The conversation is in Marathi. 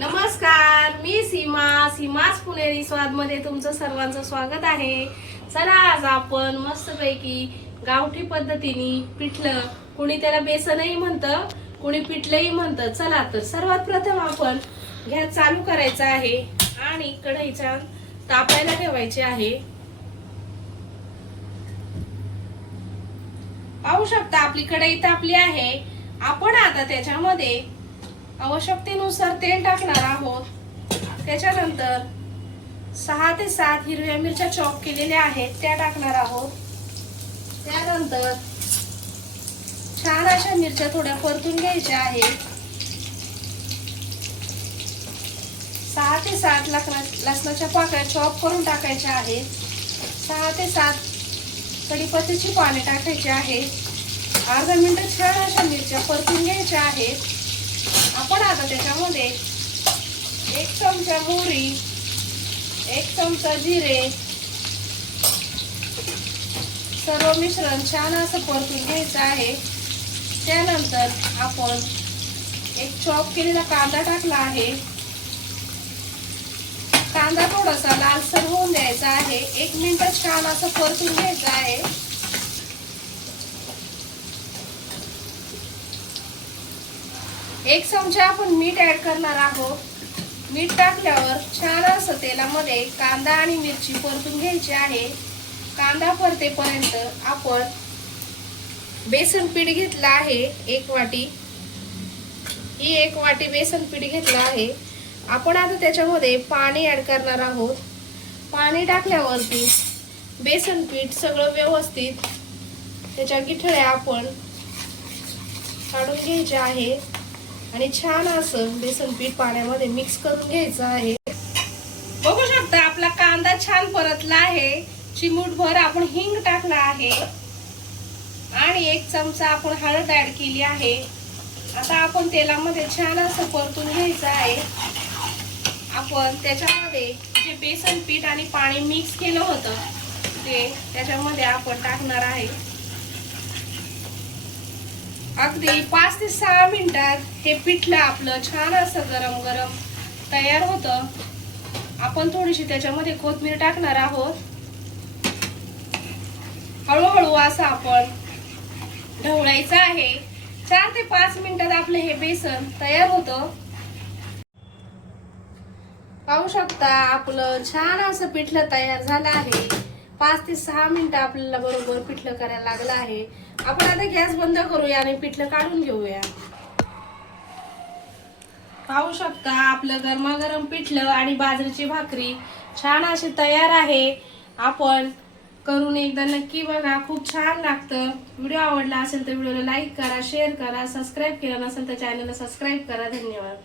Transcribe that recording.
नमस्कार, मी सीमाच पुणेरी स्वाद मध्ये तुमचं सर्वांचं स्वागत आहे। चला आज आपण मस्तपैकी गावठी पद्धतीने पिठलं, कुणी त्याला बेसनही म्हणतं, कुणी पिठलंही म्हणतं। चला तर सर्वात प्रथम आपण गॅस चालू करायचा आहे आणि कढईचा तापायला ठेवायची आहे। पाहू शकता आपली कढई तापली आहे। आपण आता त्याच्यामध्ये आवश्यकतेनुसार तेल टाकणार आहोत। त्याच्यानंतर 6 ते 7 हिरव्या मिरच्या चॉप केलेल्या आहेत त्या टाकणार आहोत। त्यानंतर छान अशा मिरच्या थोड्या परतून घ्यायच्या आहेत। 6 ते 7 लसणाच्या पाकळ्या चॉप करून टाकायच्या आहेत। 6 ते 7 कढीपत्त्याची पाने टाकायची आहेत। अर्धा मिनिट छान अशा मिरच्या परतून घ्यायच्या आहेत। आपण आता त्याच्यामध्ये 1 चमचा मोहरी, 1 चमचा जिरे, सर्व मिश्रण छान असं परतून घ्यायचं आहे। त्यानंतर आपण एक चॉप केलेला कांदा टाकला आहे। कांदा थोडासा लालसर होऊन द्यायचा आहे। 1 मिनिट छान असं परतून घ्यायचं आहे। एक चमचा आपण मीठ ऍड करणार आहोत। मीठ टाकल्यावर छान असं तेलामध्ये कांदा आणि मिरची परतून घ्यायची आहे। कांदा परतेपर्यंत आपण बेसन पीठ घेतलं आहे 1 वाटी। ही 1 वाटी बेसन पीठ घेतलं आहे। आपण आता त्याच्यामध्ये पाणी ऍड करणार आहोत। पाणी टाकल्यावरती बेसन पीठ सगळं व्यवस्थित त्याच्या गिठळ्या आपण काढून घ्यायचे आहे आणि छान असं बेसन पीठ पाण्यामध्ये मिक्स करून घ्यायचं आहे। बघू शकता आपला कांदा छान परतला आहे। चिमूटभर आपण हिंग टाकला आहे आणि 1 चमचा आपण हळद ऍड केली आहे। आता आपण तेलामध्ये छान असं परतून घ्यायचं आहे। आपण त्याच्यामध्ये जे बेसन पीठ आणि पाणी मिक्स केलं होतं ते त्याच्यामध्ये आपण टाकणार आहे। अगदी 5 ते 6 मिनिटात हे पिठलं आपलं छान असं गरम गरम तयार होतं। आपण थोडीशी त्याच्यामध्ये कोथिंबीर टाकणार आहोत। हळूहळू असं आपण ढवळायचं आहे। 4 ते 5 मिनिटात आपलं हे बेसन तयार होतं। पाहू शकता आपलं छान असं पिठलं तयार झालं आहे। 5 ते 6 मिनिटं आपल्याला बरोबर पिठलं करायला लागलं आहे। आपण आता गॅस बंद करूया आणि पिठलं काढून घेऊया। पाहू शकता आपलं गरमागरम पिठलं आणि बाजरीची भाकरी छान अशी तयार आहे। आपण करून एकदा नक्की बघा, खूप छान लागतं। व्हिडिओ आवडला असेल तर व्हिडिओला लाईक करा, शेअर करा, सबस्क्राईब केलं नसेल तर चॅनलला सबस्क्राईब करा। धन्यवाद।